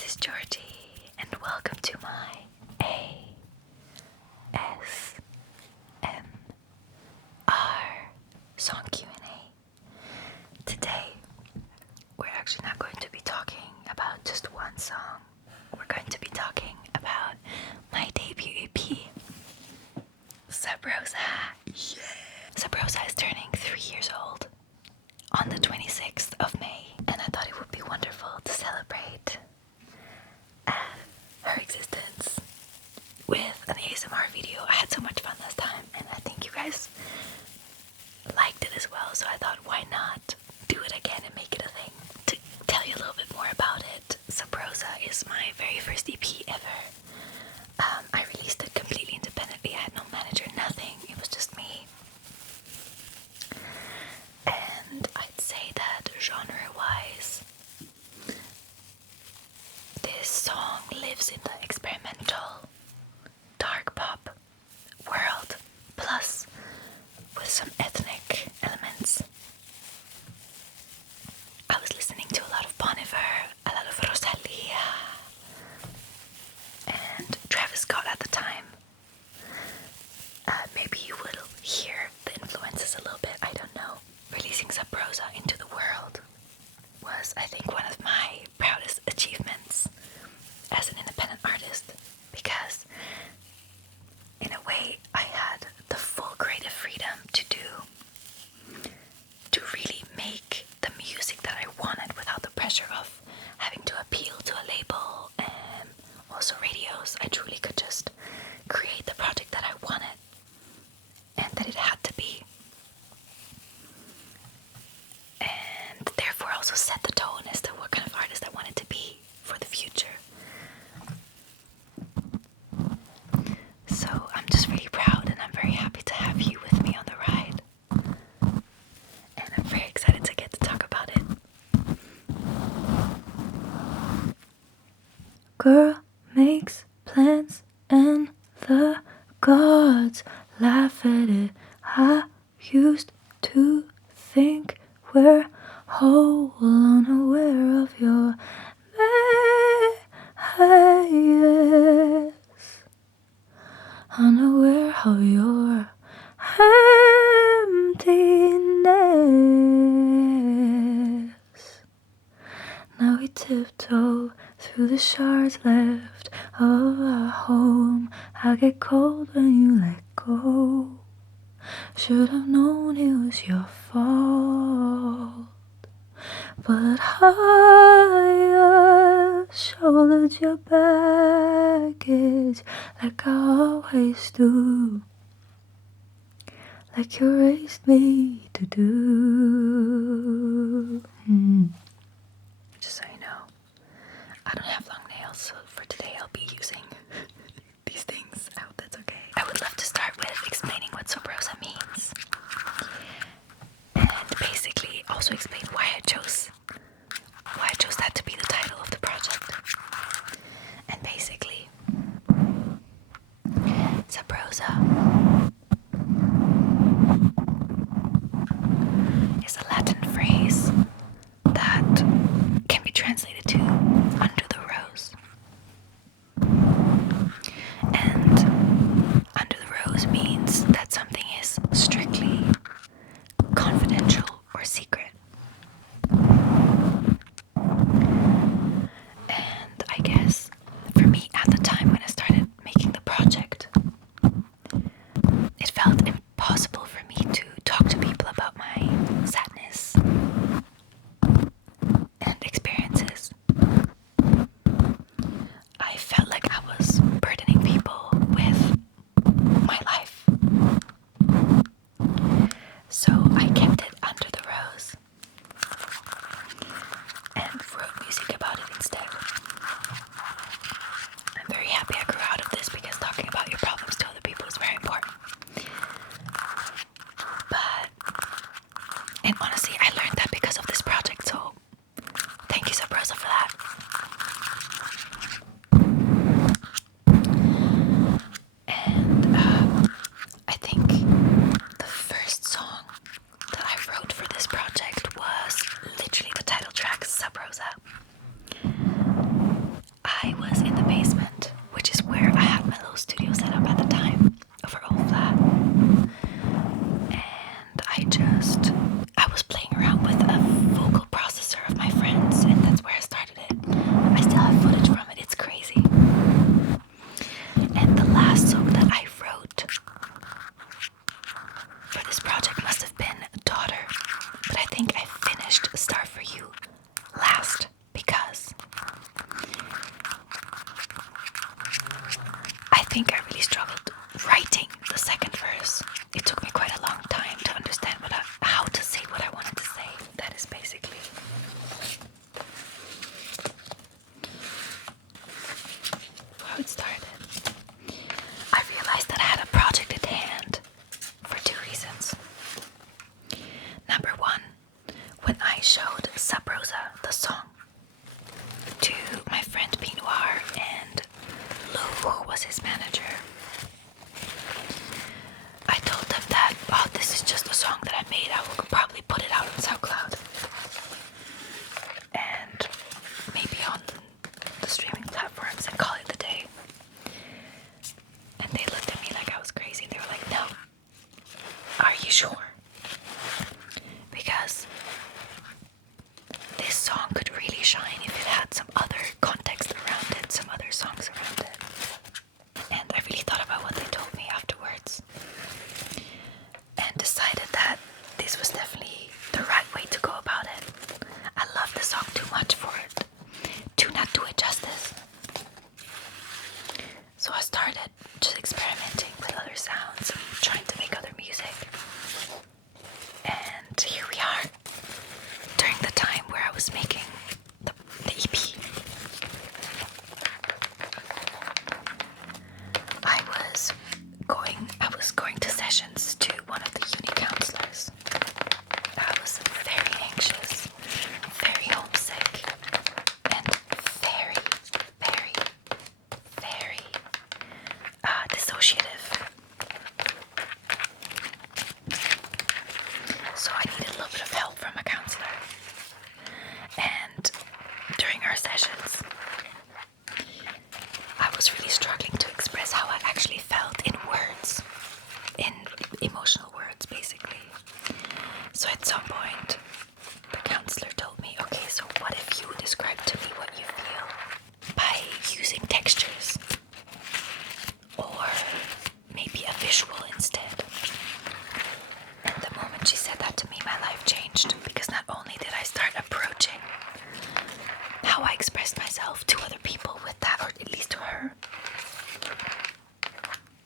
This is Georgie, and welcome to my ASMR song Q&A. Today, we're actually not going to be talking about just one song. We're going to be talking about my debut EP, Rosa. Yeah! Rosa is turning 3 years old on the 26th of May, and I thought it would be wonderful to celebrate her existence with an ASMR video. I had so much fun last time, and I think you guys liked it as well, so I thought, why not do it again and make it a thing? To tell you a little bit more about it, Rosa is my very first EP ever. I released it completely independently. I had no manager, nothing. It was just me. And I'd say that genre-wise, this song lives in the experimental dark pop world, plus with some ethnic elements. I was listening to a lot of Bon Iver, a lot of Rosa, and Travis Scott at the time. Maybe you will hear the influences a little bit, I don't know. Releasing Rosa into the world was, I think, one of my proudest achievements as an independent artist, because in a way I had the full creative freedom to really make the music that I wanted without the pressure of having to appeal to a label and also radios. I truly could just create the project that I wanted and that it had to be, and therefore also set the tone as to what kind of artist I wanted to be for the future. So I'm just really proud, and I'm very happy to have you with me on the ride. And I'm very excited to get to talk about it. Girl makes plans and the gods laugh at it. I used to think we're whole, unaware of your madness, unaware of your emptiness. Now we tiptoe through the shards left of our home. I get cold when you let go. Should have known it was your fault, but I shouldered your baggage like I always do, like you raised me to do. Just so you know, I don't have long nails, so for today I'll be using these things. I hope that's okay. I would love to start with explaining what Rosa means, and basically also explain why I chose that to be the title of the project. And basically, Rosa is a Latin phrase that can be translated to under the rose. And under the rose means that something is strictly confidential or secret. And I guess for me at the time when I started making the project, it felt impossible for me to talk to people about my sadness and experiences. I felt like I was burdening people with my life. So I kept it under the rose and wrote music about it instead. I'm very happy I grew out of this, because talking about your problems to other people is very important. But, and honestly, I learned that because of this project, so thank you, Rosa, for that. And I think the first song that I wrote for this project was literally the title track, Rosa. studio setup at the time of our old flat. And I was playing around with a vocal processor of my friends, and that's where I started it. I still have footage from it, it's crazy. And the last song that I wrote for this project must have been Daughter, but I think I finished Star For You last because I think I really struggled writing the second verse. It took me quite a long time to understand how to say what I wanted to say. That is basically how it started. I realized that I had a project at hand for two reasons. Number one, when I showed Rosa the song to my friend Noir and Lou, who was his manager, I told them that, oh, this is just a song that I made. I will probably put it out on SoundCloud and maybe on the streaming platforms and call it the day. And they looked at me like I was crazy, and they were like, no, are you sure? Because this song could really shine if it had some other context around it, some other songs around it. And I really thought about what they told me afterwards and decided that this was definitely the right way to go about it. I love the song too much for it to not do it justice. So I started just experimenting with other sounds and trying to make other music. And here we are, during the time where I was making the EP. I was going to sessions to one of the uni counselors. I was very anxious, very homesick, and very, very, very dissociative. So I needed a little bit of help from a counselor. And during our sessions, I was really struggling to express how I actually felt in words, in emotional words, basically. So at some point, the counselor told me, okay, so what if you describe to me what you feel by using textures, or maybe a visual instead? And the moment she said that to me, my life changed, because not only did I start approaching how I expressed myself to other people with that, or at least to her,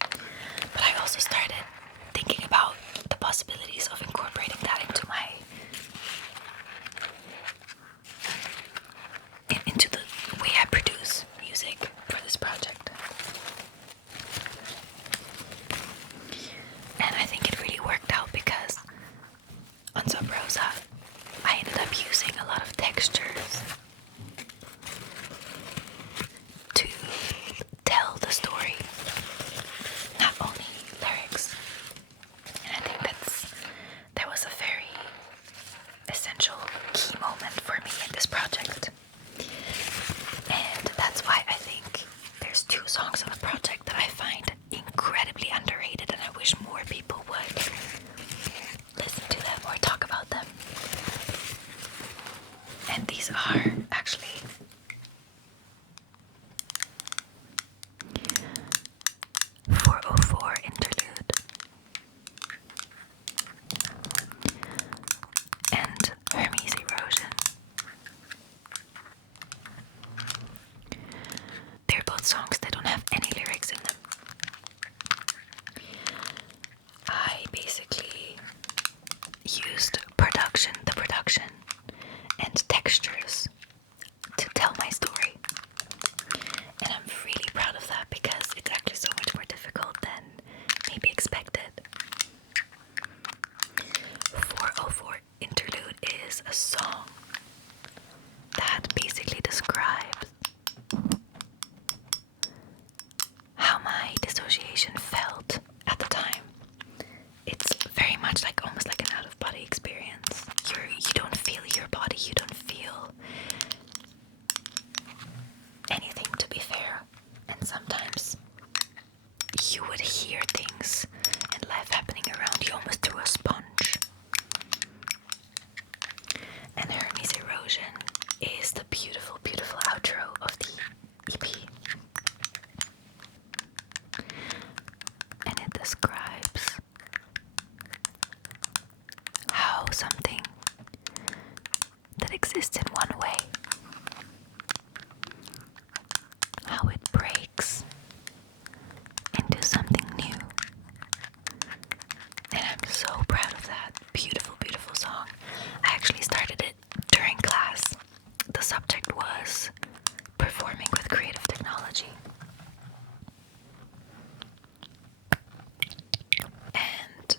but I also started thinking about the possibilities of incorporating that into the way I produce music for this project. And I think it really worked out because on Rosa, I ended up using a lot of textures to tell the story, not only lyrics. And I think that was a very essential key moment for me in this project. And that's why I think there's two songs on the project that I find incredibly underrated, and I wish more people would listen to them or talk about them. And these are actually "404 Interlude" and "Hermes Erosion." They're both songs that don't have any lyrics in them. I basically used the production and textures to tell my story. And I'm really proud of that because it's actually so much more difficult than maybe expected. 404 Interlude is a song that basically describes beautiful, beautiful outro of the EP. And it describes how something that exists in one way, how it breaks into something new. And I'm so proud of that. Beautiful, beautiful song. I actually started it during class. The subject was performing with creative technology. And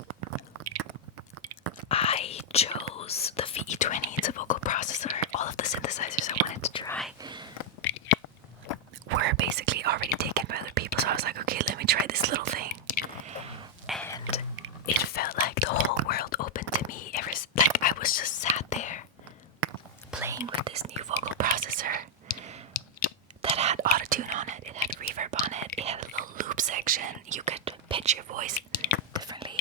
I chose the VE20. It's a vocal processor. All of the synthesizers I wanted to try were basically already taken by other people. So I was like, okay, let me try this little thing. And it felt like the whole world opened to me. Like I was just sat there playing with this new vocal processor that had autotune on it. It had reverb on it. It had a little loop section. You could pitch your voice differently.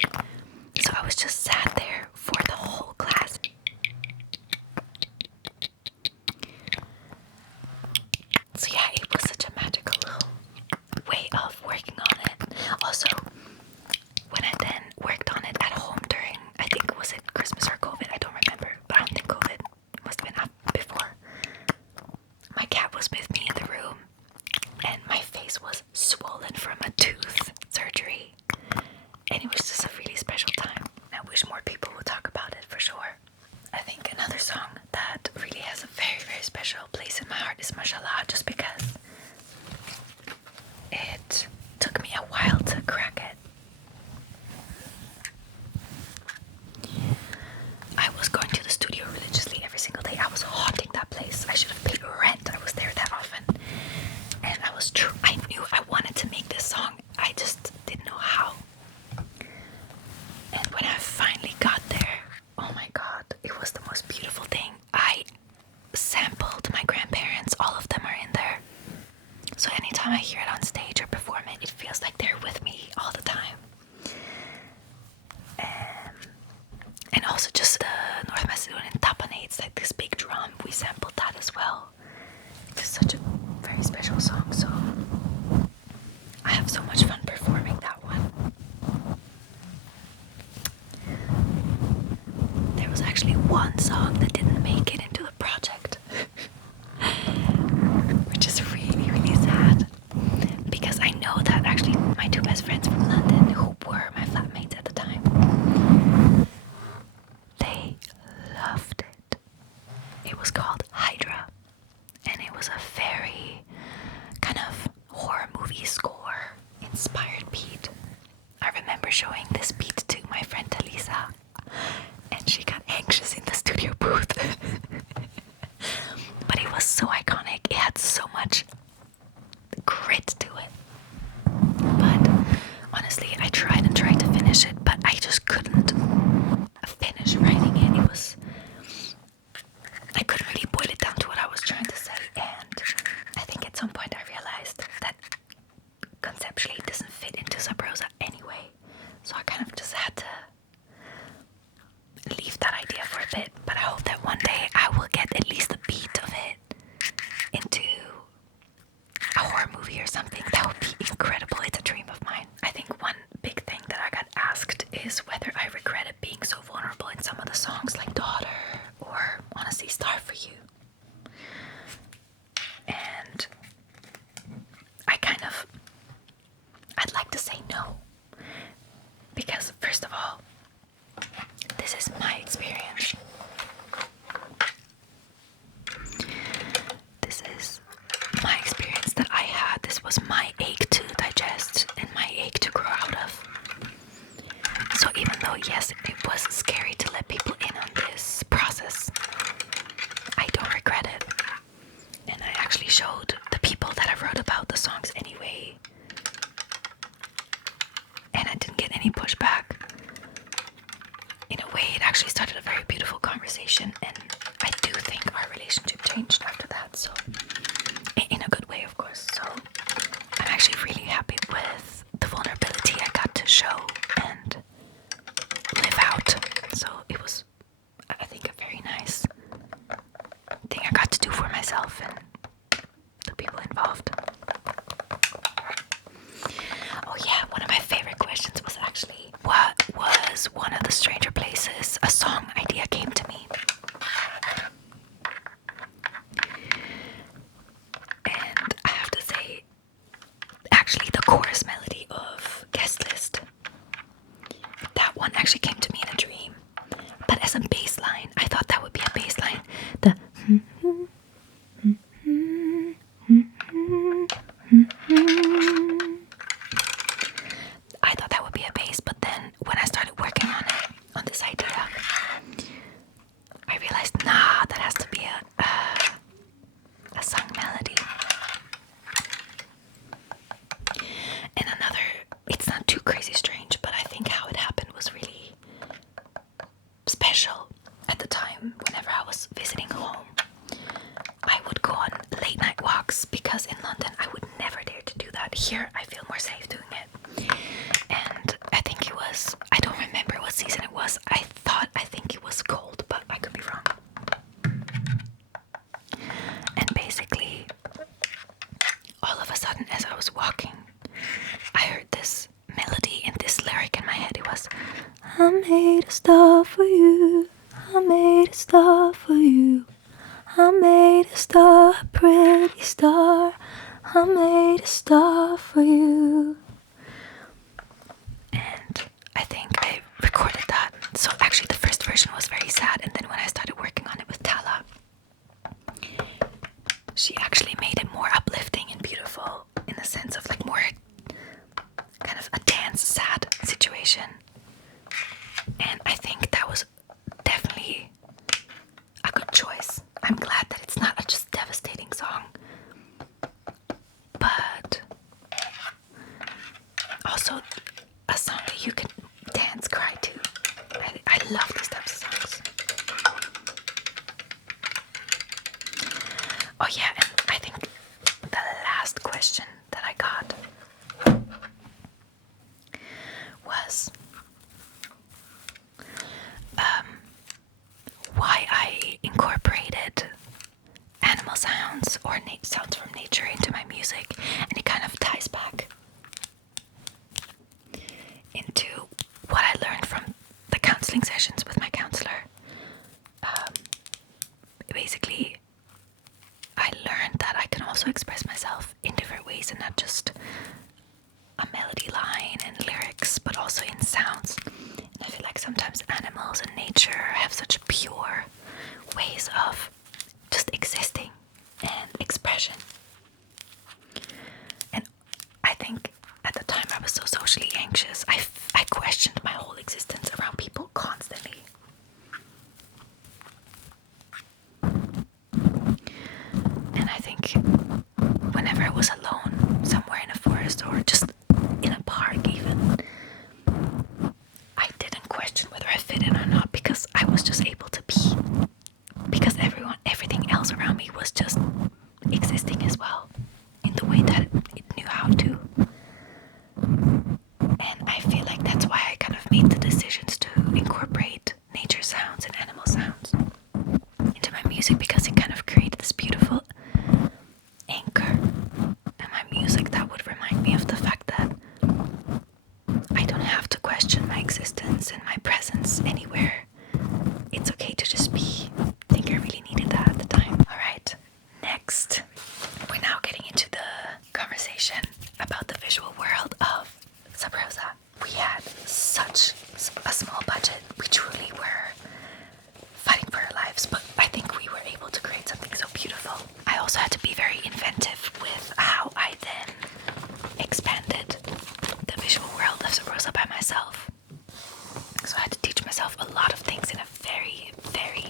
So I was just sat there for the whole class. So yeah, it was such a magical little way of working on it. Also, when I then worked on it at home during, I think, was it Christmas or COVID? I don't remember, but I don't think COVID. It must have been before. My cat was with me in the room, and my face was swollen from a tooth surgery, and it was just a really special time. I wish more people would talk about it for sure. I think another song that really has a very, very special place in my heart is Mashallah, just because it took me a while to crack it. I was going to the studio religiously every single day. I was haunting that place. I should have paid rent. I was there that often. And I knew I wanted to make this song. I just didn't know how. And when I finally got there, oh my god, it was the most beautiful thing. I sampled my grandparents. All of them are in there. So anytime I hear it on stage or perform it, it feels like they're with me all the time. And also just the North Macedonian tapanades, like this big drum, we sampled that as well. It's such a very special song, so I have so much fun performing that one. There was actually one song that didn't make it into the project, which is really, really sad, because I know that actually my two best friends from London, who were my flatmates at the time, they loved it. It was called Hydra, and it was a very kind of horror movie score inspired beat. I remember showing this beat to my friend Talisa, and she got anxious in the studio booth. But it was so iconic. It had so much grit to it. But honestly, I tried and tried to finish it, but I just couldn't finish writing it. I couldn't really boil it down to what I was trying to say, and I think at some point I realized that conceptually it doesn't fit into Sub Rosa anyway, so I kind of just had to leave that idea for a bit. But I hope that one day I will get at least a beat of it into a horror movie or something. That would be incredible. It's a dream of mine. I think one big thing that I got asked is whether I regretted being so vulnerable in some of the songs, like Daughter or Honestly Star for You. And I'd like to say no, because first of all, this is my experience. This is my experience that I had. This was my ache to digest and my ache to grow out of. So even though, yes, it was scary to let people in on this process, I don't regret it. And I actually showed the people that I wrote about the songs anyway, and I didn't get any pushback. In a way, it actually started a very beautiful conversation, and I do think our relationship changed after that, so in a good way, of course. So I'm actually really happy with the vulnerability I got to show and live out. So it was, I think, a very nice thing I got to do for myself. myself and the people involved. Oh yeah, one of my favorite questions was actually, what was one of the stranger places a song idea came to me? And I have to say, actually the chorus melody of Guest List, that one actually came to me in a dream. But as a bass line, I thought that would be a bass line. The I thought that would be a bass, but then when I started working on it, on this idea, I realized, nah, that has to be a sung melody. And another, it's not too crazy strange, but I think how it happened was really special. At the time, whenever I was visiting home, I would go on late night walks because in London I would never dare to do that. Here I feel more safe doing it. And I think it was, I don't remember what season it was. I think it was cold, but I could be wrong. And basically, all of a sudden as I was walking, I heard this melody and this lyric in my head. It was, I made a star for you, I made a star for you, I made a star, a pretty star, I made a star for you. And I think I recorded that. So actually the first version was very sad, and then when I started working on it with Tala, she actually made it more uplifting and beautiful in the sense of like more kind of a dance sad situation. And I think that was definitely a good choice. I'm glad that it's not a just devastating song, but also a song that you can dance, cry to. I love these types of songs. Oh yeah, and I think the last question that I got was why I incorporated animal sounds or sounds from nature into my music, and it kind of ties back into what I learned from the counseling sessions with my counselor. Basically, I learned that I can also express myself in different ways and not just a melody line and lyrics, but also in sounds. And I feel like sometimes animals and nature have such pure ways of just existing and expression. And I think at the time I was so socially anxious, I questioned my whole existence around people constantly. And I think whenever I was alone, somewhere in a forest or just in a park even, I didn't question whether I fit in or not because I was just able to be. Because everything else around me was just existing as well in the way that it knew how to. And I feel like that's why I kind of made the decisions to incorporate nature sounds and animal sounds into my music, because it kind of created this beautiful anchor in my music that would remind me of the fact that I don't have to question my existence and my presence anywhere. It's okay to just be. I think I really needed that at the time. Alright, next, we're now getting into the conversation about the visual world of Sub Rosa. We had such a small budget. We truly were fighting for our lives, but I think we were able to create something so beautiful. I also had to be very inventive with how I then expanded the visual world of Sub Rosa by myself. So I had to teach myself a lot of things in a very, very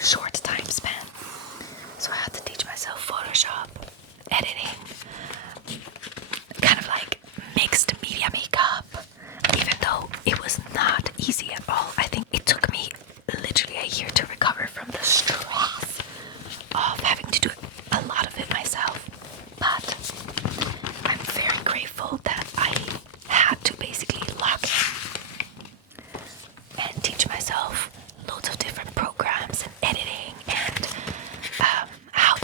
short time span. So I had to teach myself Photoshop, editing, kind of like mixed media makeup, even though it was not easy at all. I think it took me literally a year to recover from the stress of having to do a lot of it myself. But I'm very grateful that I had to basically log in and teach myself loads of different programs and editing and how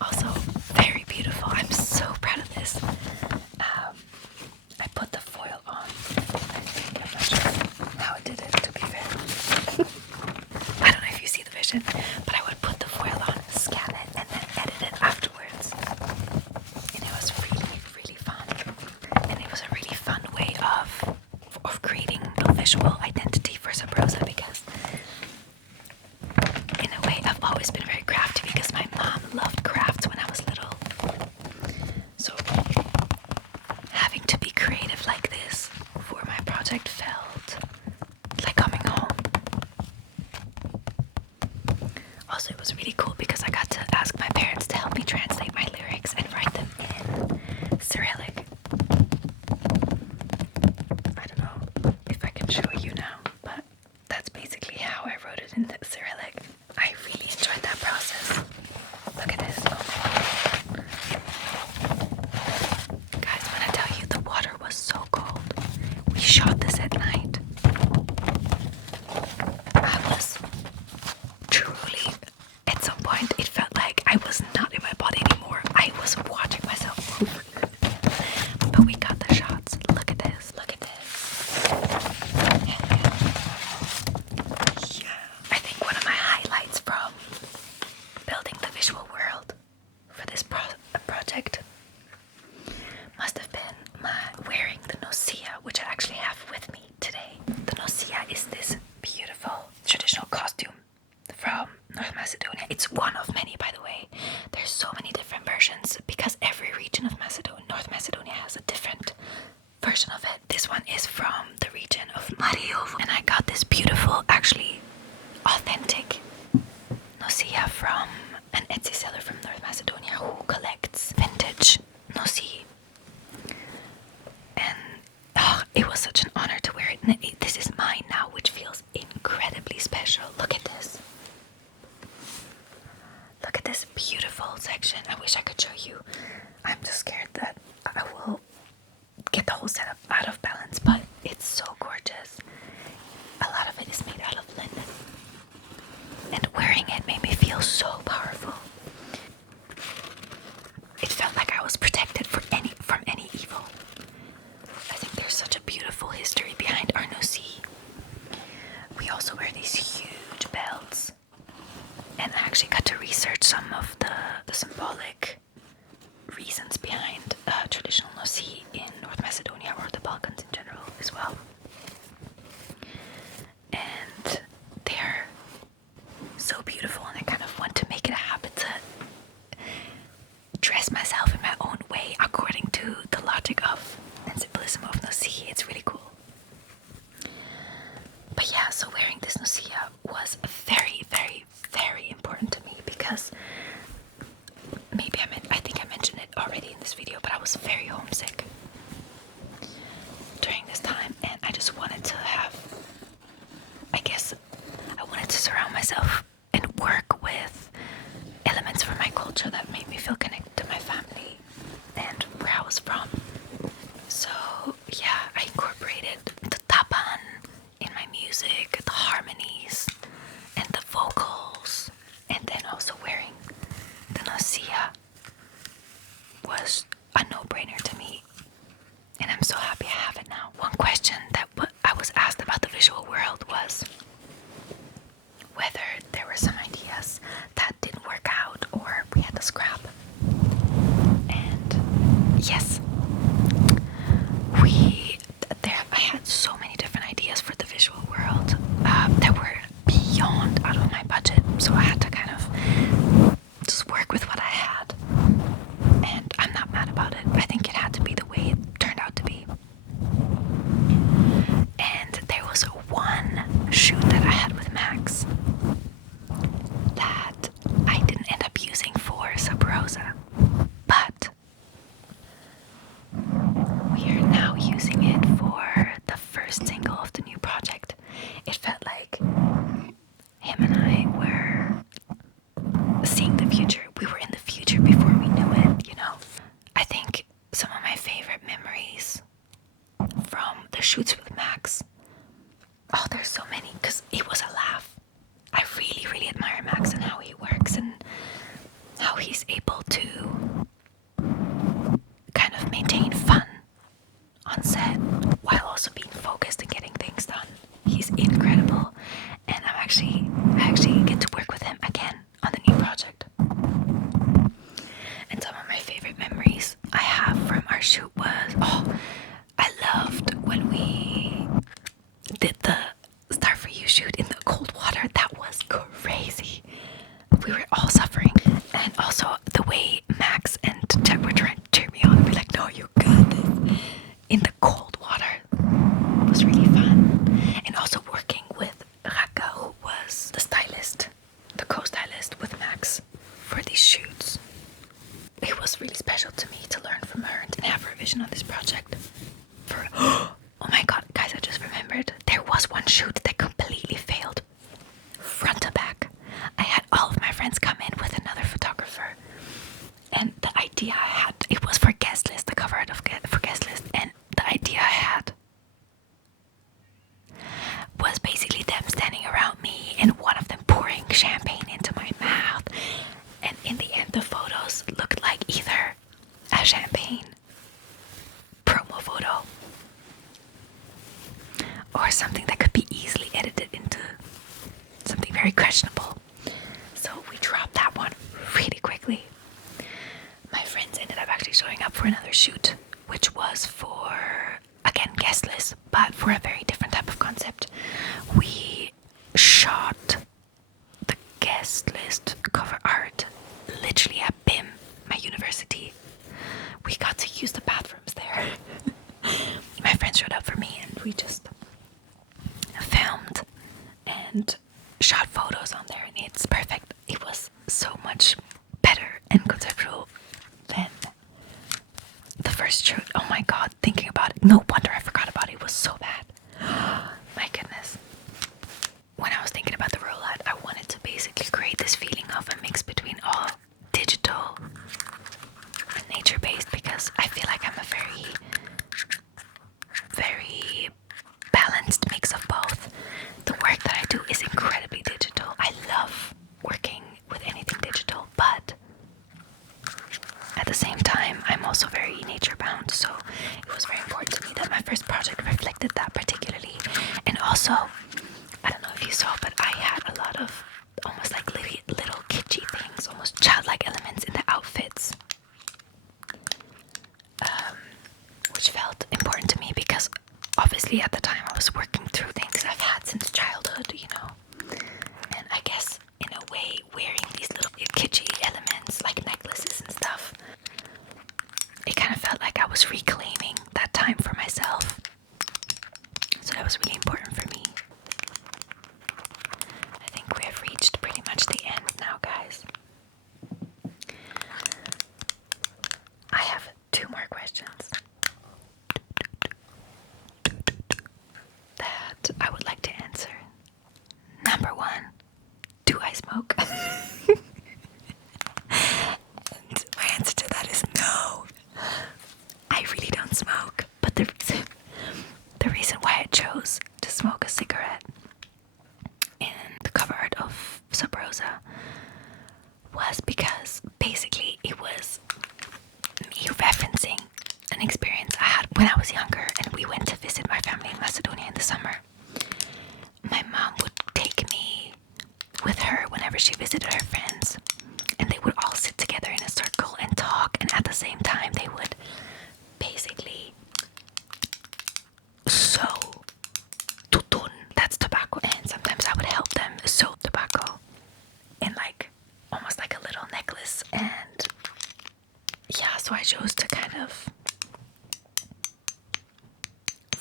Also, very beautiful. I'm so proud of this. I put the foil on. I'm not sure how I did it, to be fair. I don't know if you see the vision, but I would put the foil on, scan it, and then edit it afterwards. And it was really, really fun. And it was a really fun way of creating a visual identity for Sub Rosa, because in a way I've always been very crafty because my mom loved crafts when I was little. So having to be creative like this for my project felt like coming home. Also, it was really cool because I got to ask my parents to help me translate my lyrics and write them in Cyrillic. I don't know if I can show you now, but that's basically how I wrote it in the Cyrillic. I really enjoyed that process. Look at this. Oh my God. Guys, when I tell you the water was so cold, we shot this at night. I was truly, at some point, it felt like I was not in my body anymore. I was watching myself move. But we got the shots. Look at this. Look at this. Yeah. I think one of my highlights from building the visual world for this project must have been my wearing the Nosia, which I actually have with me today. The Nosia is this beautiful traditional costume from North Macedonia. It's one of many, by the way. There's so many different versions because every region of North Macedonia has a different version of it. This one is from the region of Mariovo, and I got this beautiful, actually authentic Nosia from an Etsy seller from North Macedonia who collects vintage Nosi. And it was such an honor to wear it. And this is mine now, which feels incredibly special. Look at this. Look at this beautiful section. I wish I could show you. I'm just scared that I will get the whole setup out of balance, but it's so gorgeous. A lot of it is made out of linen, and wearing it made me feel so powerful. It felt like I was protected from any evil. I think there's such a beautiful history behind our Nosi. We also wear these huge belts, and I actually got to research some of the symbolic reasons behind traditional Nosi in North Macedonia, or the Balkans in general as well. And they're so beautiful, and I kind of want to make it a habit to dress myself in my own way according to the logic of and symbolism of Nosi. It's really cool. But yeah, so wearing this Nosia was very, very, very important to me because I think I mentioned it already in this video, but I was very homesick during this time, and I just wanted to I wanted to surround myself and work with elements from my culture that made me feel connected to my family and where I was from. So yeah, I incorporated the tapan in my music, the harmonies, and the vocals, and then also wearing the Nosia was a no-brainer to me, and I'm so happy I have it now. One question that I was asked about the visual world was whether there were some ideas that didn't work out or we had to scrap. And yes, I had so many different ideas for the visual world that were beyond out of my budget, so I had to kind of just work with what I had, and I'm not mad about it. I think it had to be the way it turned out to be. And there was one shoot that I had with Max that how he's able to kind of maintain fun on set while also being focused and getting things done. He's incredible, and I actually get to work with him again on the new project. And some of my favorite memories I have from our shoot was, I loved when we did the Star For You shoot in the cold water. That was crazy. We were all suffering. And also the way Max and Jet were trying to cheer me on and be like, no, you got this. In the cold water. It was really fun. And also working with Raka, who was the stylist, the co-stylist with Max for these shoots. It was really special to me to learn from her and have her vision on this project. Oh my god, guys, I just remembered. There was one shoot that completely failed. Front to back. I had all of my friends come in with another photographer. And the idea I had, it was for guest list, the cover art for guest list. And the idea I had was basically them standing around me and one of them pouring champagne into my mouth. And in the end, the photos looked like either a champagne promo photo or something that could be easily edited into something very questionable. So we dropped that one really quickly. My friends ended up actually showing up for another shoot, which was for, again, guest list, but for a very different type of concept. We shot the guest list cover art literally at BIM, my university. We got to use the bathrooms there. My friends showed up for me and we just filmed and shot photos on there, and it's perfect. It was so much better and conceptual than the first shoot. Oh my god, thinking about it, no wonder I forgot about it. It was so bad. My goodness. When I was thinking about the rollout, I wanted to basically create this feeling of a mix between all digital and nature-based, because I feel like I'm a very balanced mix of both. The work that I do is incredibly digital. I love working with anything digital, but at the same time, I'm also very nature-bound, so it was very important to me that my first project reflected that particularly. And also, I don't know if you saw, but I had a lot of almost like little kitschy things, almost childlike elements in the outfits, which felt important to me because obviously at the time I was working through things I've had since childhood, you know. And I guess in a way, wearing these little kitschy elements like necklaces and stuff, it kind of felt like I was reclaiming that time for myself. So that was really important for me. I think we have reached pretty much the end now, guys. I have 2 more questions that I would like to answer. Number 1, do I smoke? And my answer to that is no. I really don't smoke, but the reason why I chose to smoke a cigarette in the cover art of Sub Rosa was because basically it was me referencing an experience I had when I was younger and we went to visit my family in Macedonia in the summer. My mom would take me with her whenever she visited her friends, and they would all sit together in a circle and talk, and at the same time they would basically sew tutun, that's tobacco, and sometimes I would help them sew tobacco in like almost like a little necklace. And yeah, so I chose to kind of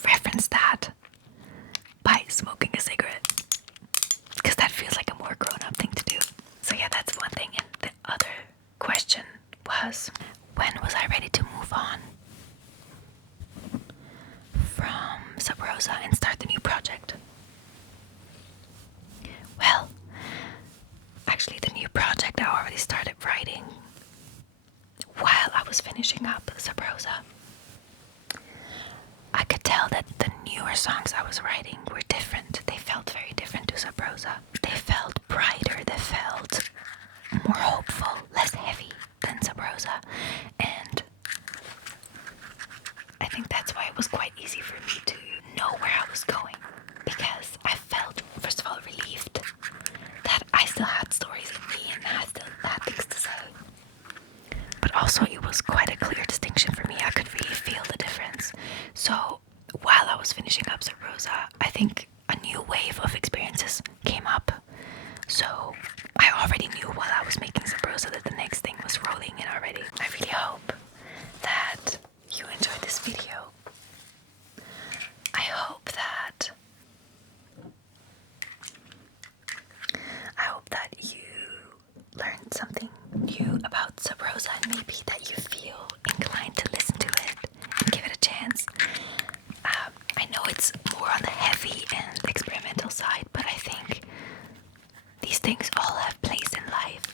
reference that by smoking a cigarette, because that feels like a more grown-up thing to do. So yeah, that's one thing. And the other question was, when was I ready to move on from Sub Rosa and start the new project? Well, actually the new project I already started writing while I was finishing up Sub Rosa. I could tell that the newer songs I was writing were different. They felt very different to Sub Rosa. They felt brighter, they felt more hopeful, less heavy. easy for me to know where I was going, because I felt, first of all, relieved that I still had stories in me and I still had things to say. But also it was quite a clear distinction for me. I could really feel the difference. So while I was finishing up Sub Rosa, I think a new wave of experiences came up. So I already knew while I was making Sub Rosa that the next thing was rolling in already. I really hope that you enjoyed this video. I hope that you learned something new about Sub Rosa, and maybe that you feel inclined to listen to it and give it a chance. I know it's more on the heavy and experimental side, but I think these things all have place in life,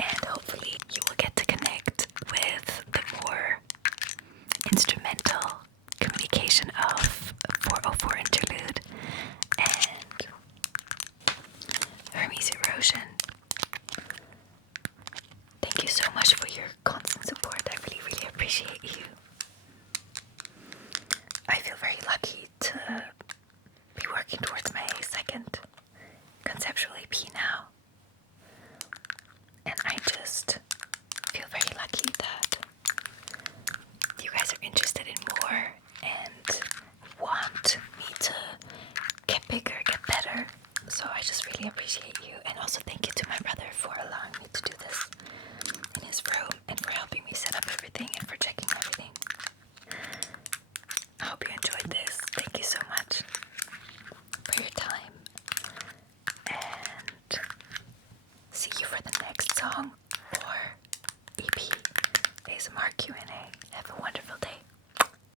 and hopefully you will get to connect with the more instrumental communication of 404 Interlude and Hermes Erosion. Thank you so much for your constant support. I really, really appreciate you.